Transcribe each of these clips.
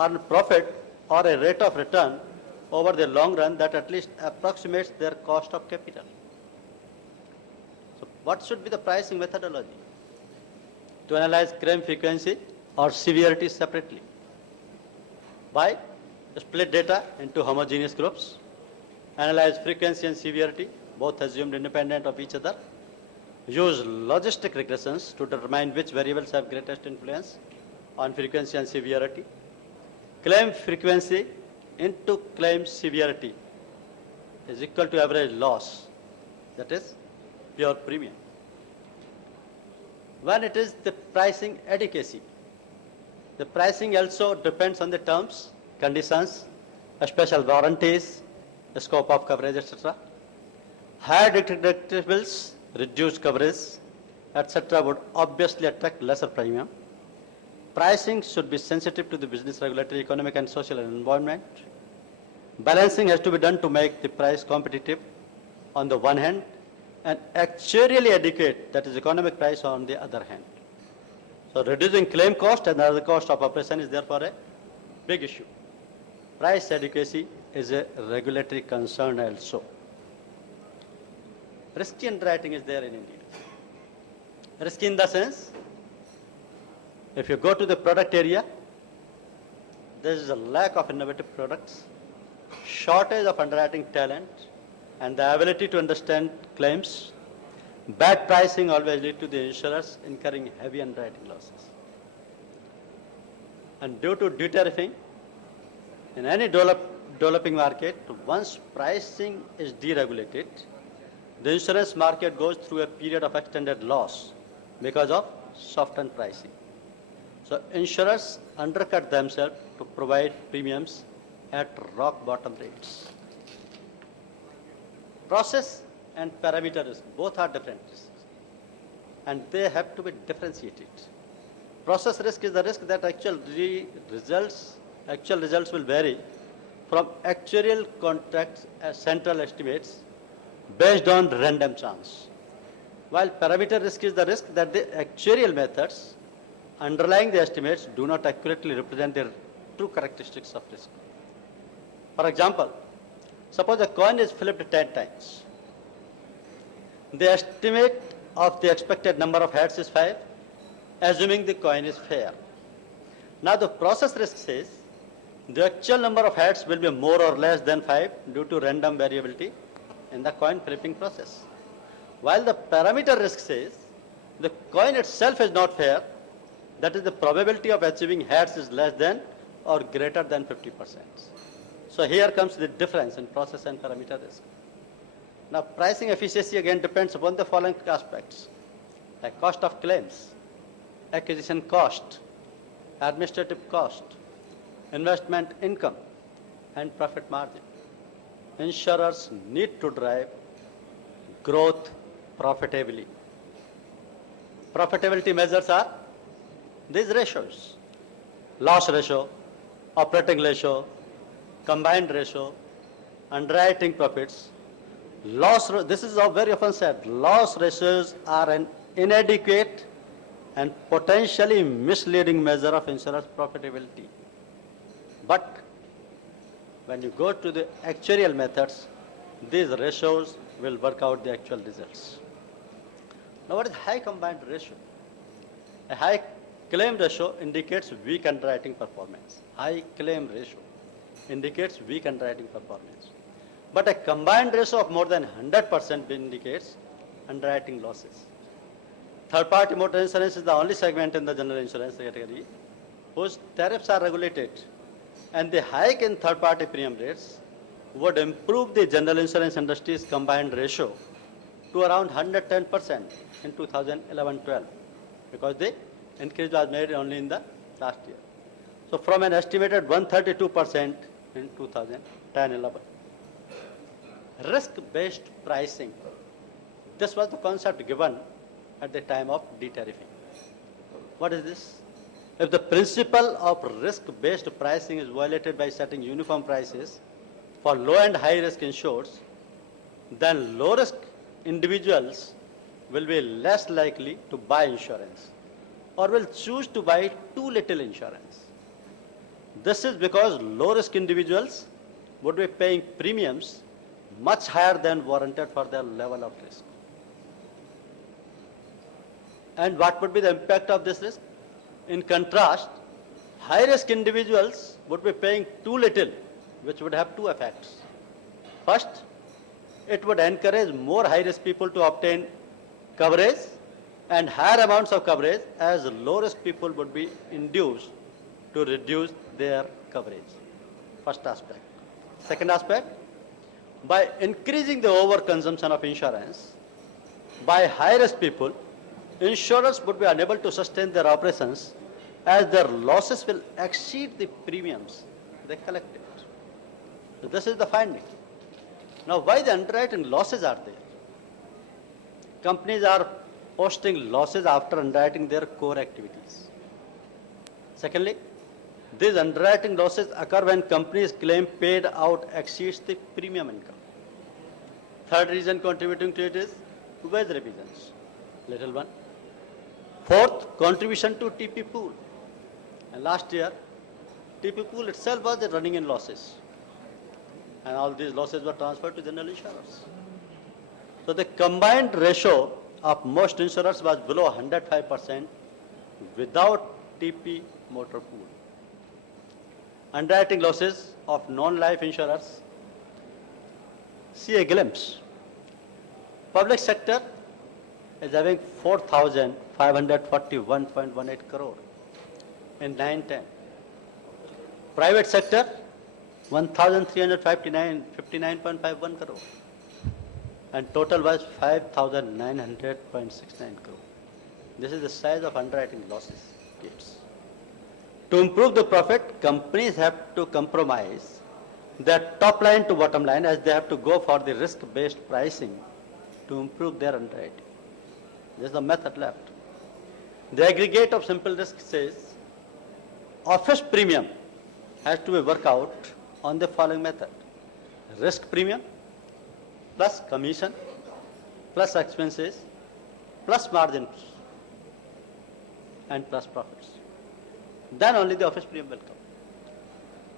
earn profit or a rate of return over the long run that at least approximates their cost of capital. So what should be the pricing methodology? To analyze claim frequency or severity separately. By split data into homogeneous groups, analyze frequency and severity, both assumed independent of each other, use logistic regressions to determine which variables have greatest influence on frequency and severity, claim frequency into claim severity is equal to average loss, that is pure premium. When it is the pricing adequacy, the pricing also depends on the terms, conditions, special warranties, scope of coverage, etc. Higher deductibles, reduced coverage, etc. would obviously attract lesser premium. Pricing should be sensitive to the business, regulatory, economic, and social environment. Balancing has to be done to make the price competitive on the one hand and actuarially adequate, that is economic price, on the other hand. So reducing claim cost and other cost of operation is therefore a big issue. Price adequacy is a regulatory concern also. Risky underwriting is there in India. Risky in the sense, if you go to the product area, there is a lack of innovative products, shortage of underwriting talent, and the ability to understand claims. Bad pricing always lead to the insurers incurring heavy underwriting losses. And due to de-tariffing, in any developing market, once pricing is deregulated, the insurance market goes through a period of extended loss because of softened pricing. So insurers undercut themselves to provide premiums at rock bottom rates. Process and parameter risk, both are different risks, and they have to be differentiated. Process risk is the risk that actual results will vary from actuarial contracts as central estimates based on random chance. While parameter risk is the risk that the actuarial methods underlying the estimates do not accurately represent their true characteristics of risk. For example, suppose a coin is flipped 10 times. The estimate of the expected number of heads is 5, assuming the coin is fair. Now the process risk says the actual number of heads will be more or less than 5 due to random variability in the coin flipping process. While the parameter risk says the coin itself is not fair, that is the probability of achieving heads is less than or greater than 50%. So here comes the difference in process and parameter risk. Now pricing efficiency again depends upon the following aspects, like cost of claims, acquisition cost, administrative cost, investment income, and profit margin. Insurers need to drive growth profitably. Profitability measures are these ratios: loss ratio, operating ratio, combined ratio, underwriting profits. This is very often said, loss ratios are an inadequate and potentially misleading measure of insurance profitability. But when you go to the actuarial methods, these ratios will work out the actual results. Now what is high combined ratio? A high claim ratio indicates weak underwriting performance. High claim ratio indicates weak underwriting performance. But a combined ratio of more than 100% indicates underwriting losses. Third-party motor insurance is the only segment in the general insurance category whose tariffs are regulated, and the hike in third-party premium rates would improve the general insurance industry's combined ratio to around 110% in 2011-12, because the increase was made only in the last year. So from an estimated 132% in 2010-11. Risk-based pricing. This was the concept given at the time of de-tariffing. What is this? If the principle of risk-based pricing is violated by setting uniform prices for low and high risk insureds, then low risk individuals will be less likely to buy insurance or will choose to buy too little insurance. This is because low-risk individuals would be paying premiums much higher than warranted for their level of risk. And what would be the impact of this risk? In contrast, high-risk individuals would be paying too little, which would have two effects. First, it would encourage more high-risk people to obtain coverage and higher amounts of coverage, as low-risk people would be induced to reduce their coverage. First aspect. Second aspect, by increasing the overconsumption of insurance by high-risk people, insurers would be unable to sustain their operations, as their losses will exceed the premiums they collected. So this is the finding. Now, why the underwriting losses are there? Companies are posting losses after underwriting their core activities. Secondly, these underwriting losses occur when companies claim paid out exceeds the premium income. Third reason contributing to it is wage revisions, little one. Fourth, contribution to TP pool. And last year, TP pool itself was running in losses. And all these losses were transferred to general insurers. So the combined ratio of most insurers was below 105% without TP motor pool. Underwriting losses of non-life insurers. See a glimpse. Public sector is having 4,541.18 crore in 9-10. Private sector, 1,359.51 crore. And total was 5,900.69 crore. This is the size of underwriting losses. Kids. To improve the profit, companies have to compromise their top line to bottom line, as they have to go for the risk-based pricing to improve their underwriting. This is the method left. The aggregate of simple risk says office premium has to be worked out on the following method: risk premium plus commission plus expenses plus margins and plus profits. Then only the office premium will come.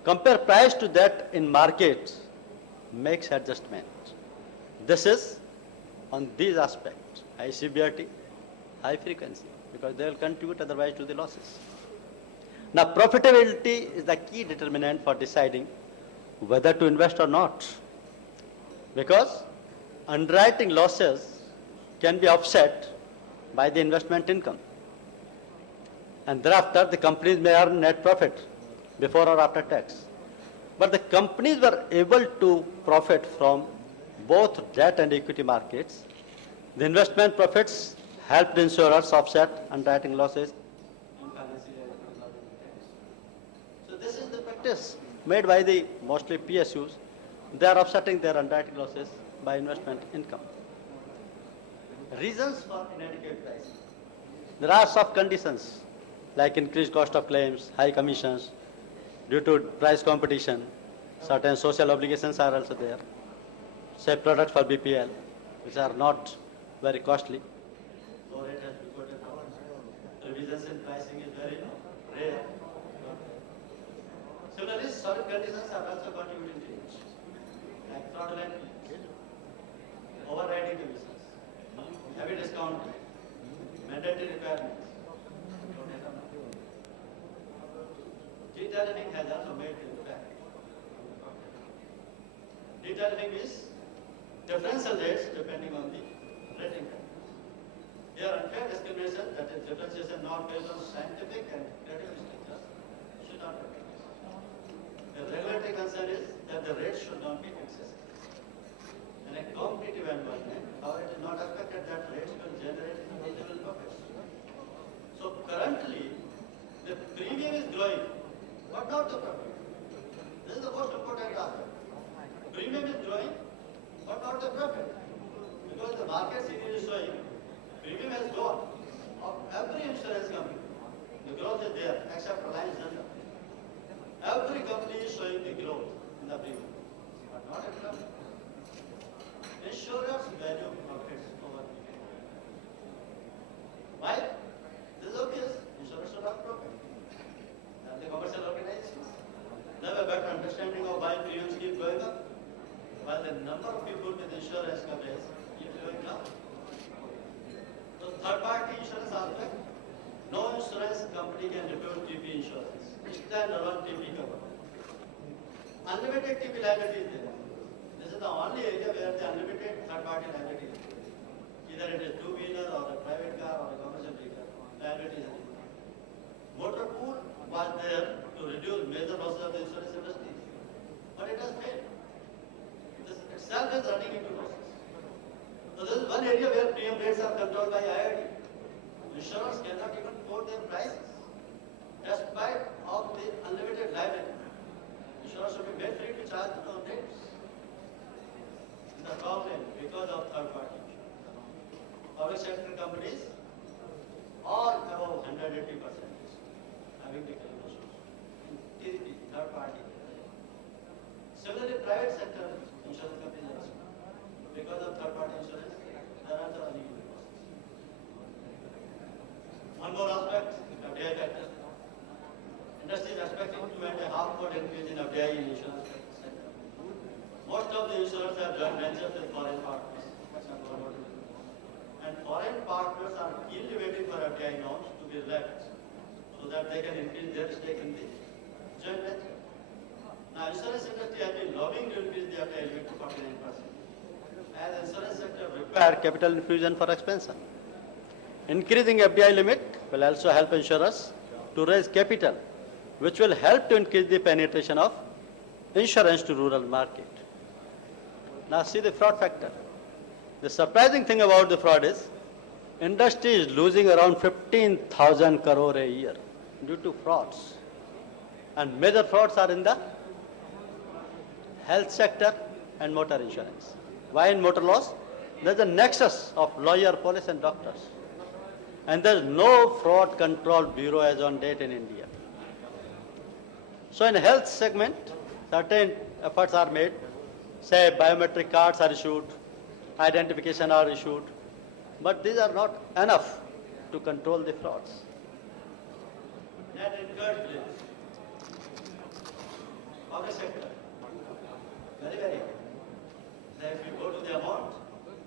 Compare price to that in markets, makes adjustment. This is on these aspects: high severity, high frequency, because they will contribute otherwise to the losses. Now, profitability is the key determinant for deciding whether to invest or not, because underwriting losses can be offset by the investment income, and thereafter the companies may earn net profit before or after tax. But the companies were able to profit from both debt and equity markets. The investment profits helped insurers offset underwriting losses. So this is the practice made by the mostly PSUs. They are offsetting their underwriting losses by investment income. Reasons for inadequate pricing. There are soft conditions like increased cost of claims, high commissions, due to price competition. Certain social obligations are also there. Say products for BPL, which are not very costly. Low rate has been quoted. Revisions in pricing is very rare. Similarly, certain conditions are also contributing to it, like fraudulent overriding commissions, heavy discounting, mandatory requirements. Detailing has also made an impact. Detailing is differential rates depending on the rating. Here, unfair discrimination, that is differentiation not based on scientific and credible structures, should not be practiced. The regulatory concern is that the rates should not be excessive. In a competitive environment, how it is not expected that rates will generate reasonable profits. So currently, the premium is growing, but not the profit. This is the most important aspect. Premium is growing, but not the profit. Because the market signal is showing premium has grown of every insurance company. The growth is there, except Reliance General. Every company is showing the growth in the premium, but not in profit. Insurers value profits over premium. Why? This is obvious. Insurers should have profit. And the commercial organizations. understanding of why premiums keep going up? While the number of people with insurance coverage keep going up. So third-party insurance aspect, no insurance company can report TP insurance. Stand-alone TP cover. Unlimited TP liability is there. This is the only area where the unlimited third-party liability is there. Either it is two-wheeler or a private car or a commercial vehicle, liability is unlimited. Motor pool was there to reduce major losses of the insurance industry, but it has failed. This itself is running into losses. So this is one area where premium rates are controlled by IRD. Insurers cannot even quote their prices, despite of the unlimited liability. Insurers should be made free to charge the rates in the long run because of third-party insurance. Public sector companies are above 180%, having the claim ratios. Third party. Similarly, private sector insurance companies also. Because of third party insurance, there are the running costs. One more aspect, FDI factor. Industry is expecting 2.5-fold increase in FDI in insurance sector. Most of the insurers have joint ventures with foreign partners. And foreign partners are keenly waiting for FDI norms to be relaxed so that they can increase their stake in the joint venture. Now, insurance industry has been lobbying to increase the FDI limit to 49%. As insurance sector require capital infusion for expansion. Increasing FDI limit will also help insurers to raise capital, which will help to increase the penetration of insurance to rural market. Now, see the fraud factor. The surprising thing about the fraud is, industry is losing around 15,000 crore a year due to frauds. And major frauds are in the health sector and motor insurance. Why in motor loss? There is a nexus of lawyer, police and doctors. And there is no fraud control bureau as on date in India. So in health segment, certain efforts are made. Say biometric cards are issued, identification are issued, but these are not enough to control the frauds. Net incurred claims. Public sector, very, very high. So if you go to the amount,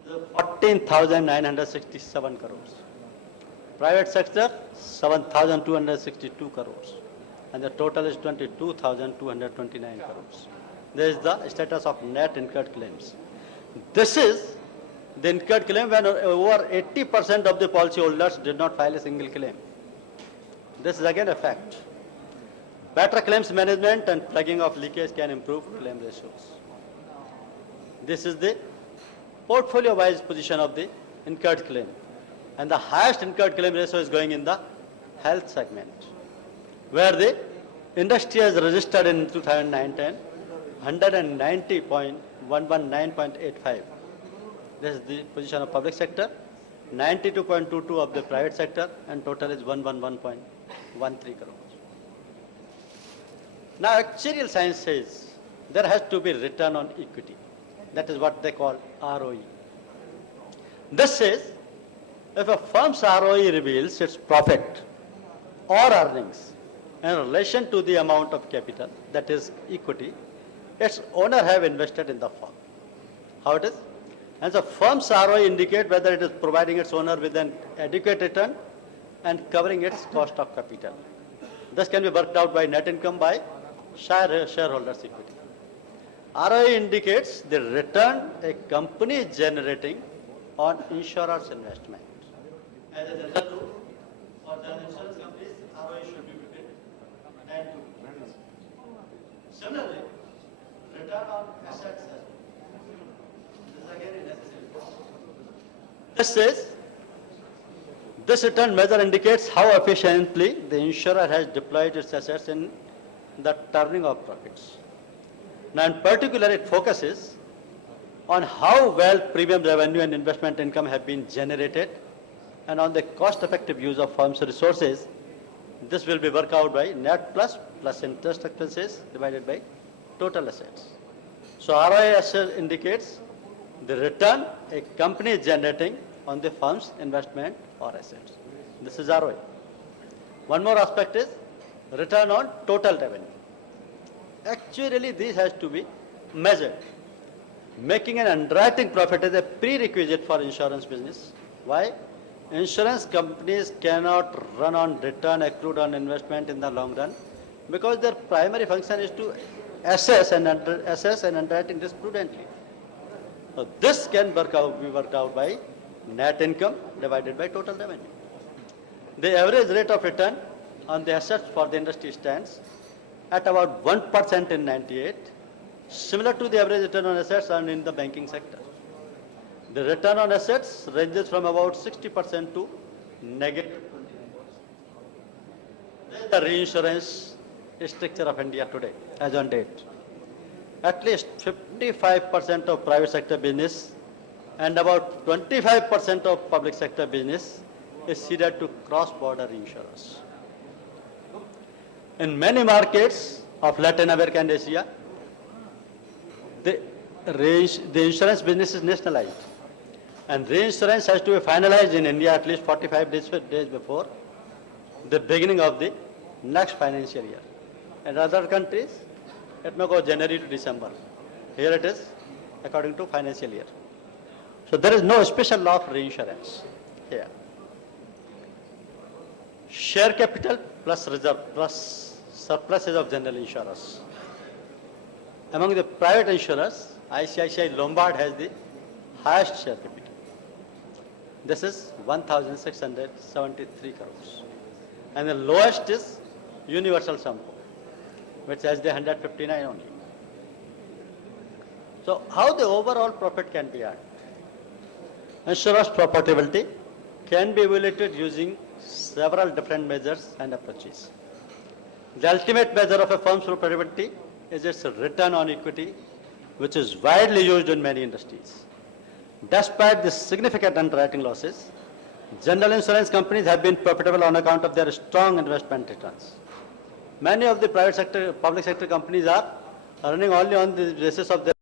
the 14,967 crores. Private sector, 7,262 crores. And the total is 22,229 crores. This is the status of net incurred claims. This is the incurred claim when over 80% of the policyholders did not file a single claim. This is again a fact. Better claims management and plugging of leakage can improve claim ratios. This is the portfolio-wise position of the incurred claim. And the highest incurred claim ratio is going in the health segment, where the industry has registered in 2009-10 190.119.85. This is the position of public sector, 92.22 of the private sector, and total is 111.13 crores. Now, actuarial science says there has to be return on equity. That is what they call ROE. This says if a firm's ROE reveals its profit or earnings in relation to the amount of capital, that is equity, its owner have invested in the firm. How it is? And the firm's ROE indicate whether it is providing its owner with an adequate return and covering its cost of capital. This can be worked out by net income by shareholders' equity. ROE indicates the return a company is generating on insurer's investment. As a general rule, for general insurance companies, ROE should be between 9 to 20%. Similarly, return on assets. This is again necessary. This says this return measure indicates how efficiently the insurer has deployed its assets in the turning of profits. Now, in particular, it focuses on how well premium revenue and investment income have been generated and on the cost-effective use of firm's resources. This will be worked out by net plus interest expenses divided by total assets. So ROI indicates the return a company is generating on the firm's investment or assets. This is ROI. One more aspect is return on total revenue. Actually, this has to be measured. Making an underwriting profit is a prerequisite for insurance business. Why? Insurance companies cannot run on return accrued on investment in the long run because their primary function is to assess and underwriting risk prudently. So this can be worked out by net income divided by total revenue. The average rate of return on the assets for the industry stands at about 1% in 98, similar to the average return on assets earned in the banking sector. The return on assets ranges from about 60% to negative 20%. The reinsurance structure of India today, as on date. At least 55% of private sector business and about 25% of public sector business is ceded to cross-border insurers. In many markets of Latin America and Asia, the insurance business is nationalized. And reinsurance has to be finalized in India at least 45 days before the beginning of the next financial year. In other countries, it may go January to December. Here it is according to financial year. So there is no special law for reinsurance here. Share capital plus reserve plus surpluses of general insurers. Among the private insurers, ICICI Lombard has the highest share capital. This is 1,673 crores. And the lowest is Universal Sampo, which has the 159 only. So how the overall profit can be earned? Insurance profitability can be evaluated using several different measures and approaches. The ultimate measure of a firm's profitability is its return on equity, which is widely used in many industries. Despite the significant underwriting losses, general insurance companies have been profitable on account of their strong investment returns. Many of the public sector companies are earning only on the basis of their